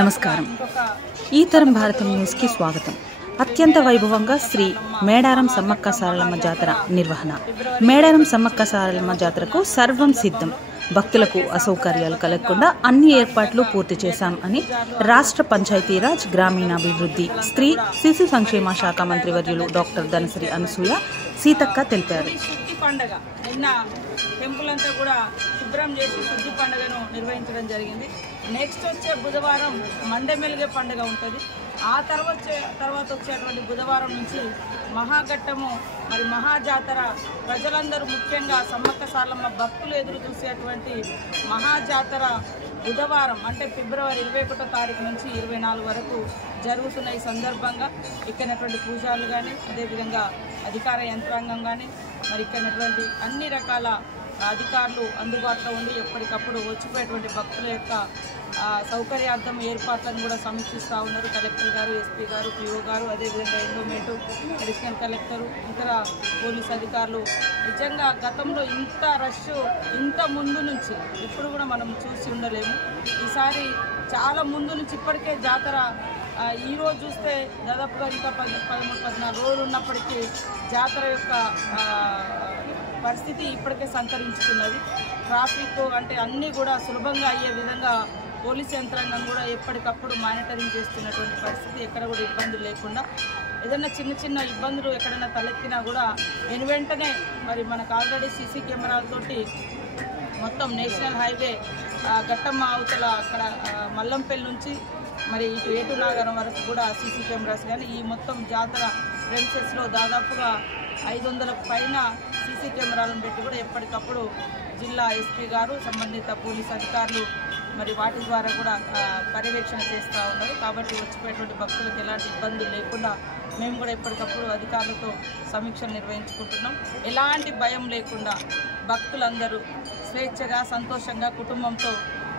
నమస్కారం. ఈ తరం భారతం న్యూస్కి స్వాగతం. అత్యంత వైభవంగా శ్రీ మేడారం సమ్మక్క సారలమ్మ జాతర నిర్వహణ. మేడారం సమ్మక్క సారలమ్మ జాతరకు సర్వం సిద్ధం. భక్తులకు అసౌకర్యాలు కలగకుండా అన్ని ఏర్పాట్లు పూర్తి చేశాం అని రాష్ట్ర పంచాయతీరాజ్ గ్రామీణాభివృద్ధి స్త్రీ శిశు సంక్షేమ శాఖ మంత్రివర్యులు డాక్టర్ ధనశ్రీ అనసూయ సీతక్క తెలిపారు. పండుగ నిన్న టెంపుల్ అంతా కూడా శుభ్రం చేసి శుద్ధి పండుగను నిర్వహించడం జరిగింది. నెక్స్ట్ వచ్చే బుధవారం మండమెలిగే పండుగ ఉంటుంది. ఆ తర్వాత వచ్చేటువంటి బుధవారం నుంచి మహాఘట్టము మరి మహాజాతర ప్రజలందరూ ముఖ్యంగా సమ్మక్క సారలమ్మ భక్తులు ఎదురు చూసేటువంటి మహాజాతర బుధవారం అంటే ఫిబ్రవరి 21వ తారీఖు నుంచి 24 వరకు జరుగుతున్న ఈ సందర్భంగా ఇక్కడటువంటి పూజారులు కానీ అదేవిధంగా అధికార యంత్రాంగం కానీ మరి ఇక్కడటువంటి అన్ని రకాల అధికారులు అందుబాటులో ఉండి ఎప్పటికప్పుడు వచ్చిపోయేటువంటి భక్తుల యొక్క సౌకర్యార్థం ఏర్పాట్లను కూడా సమీక్షిస్తూ ఉన్నారు. కలెక్టర్ గారు, ఎస్పీ గారు, పిఓ గారు, అదేవిధంగా ఎండోమెంటు, అడిషనల్ కలెక్టరు, ఇతర పోలీస్ అధికారులు. నిజంగా గతంలో ఇంత రష్ ఇంత ముందు నుంచి ఇప్పుడు కూడా మనం చూసి ఉండలేము. ఈసారి చాలా ముందు నుంచి ఇప్పటికే జాతర ఈరోజు చూస్తే దాదాపుగా ఇంకా 13-14 రోజులు ఉన్నప్పటికీ జాతర యొక్క పరిస్థితి ఇప్పటికే సంతరించుకున్నది. ట్రాఫిక్ అంటే అన్నీ కూడా సులభంగా అయ్యే విధంగా పోలీస్ యంత్రాంగం కూడా ఎప్పటికప్పుడు మానిటరింగ్ చేస్తున్నటువంటి పరిస్థితి. ఎక్కడ కూడా ఇబ్బందులు లేకుండా ఏదైనా చిన్న ఇబ్బందులు ఎక్కడైనా తలెత్తినా కూడా వెంటనే మరి మనకు ఆల్రెడీ సీసీ కెమెరాలతోటి మొత్తం నేషనల్ హైవే ఘట్టమ్మ అవతల అక్కడ మల్లంపల్లి నుంచి మరి ఇటు ఏటునాగరం వరకు కూడా సీసీ కెమెరాస్ కానీ ఈ మొత్తం జాతర ప్రెమిసెస్లో దాదాపుగా 500 పైన సీసీ కెమెరాలను పెట్టి కూడా ఎప్పటికప్పుడు జిల్లా ఎస్పీ గారు సంబంధిత పోలీస్ అధికారులు మరి వాటి ద్వారా కూడా పర్యవేక్షణ చేస్తూ ఉన్నారు. కాబట్టి వచ్చిపోయేటువంటి భక్తులకు ఎలాంటి ఇబ్బందులు లేకుండా మేము కూడా ఎప్పటికప్పుడు అధికారులతో సమీక్షలు నిర్వహించుకుంటున్నాం. ఎలాంటి భయం లేకుండా భక్తులందరూ స్వేచ్ఛగా సంతోషంగా కుటుంబంతో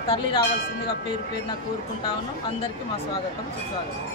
తరలి రావాల్సిందిగా పేరున కోరుకుంటా ఉన్నాం. అందరికీ మా స్వాగతం, సుస్వాగతం.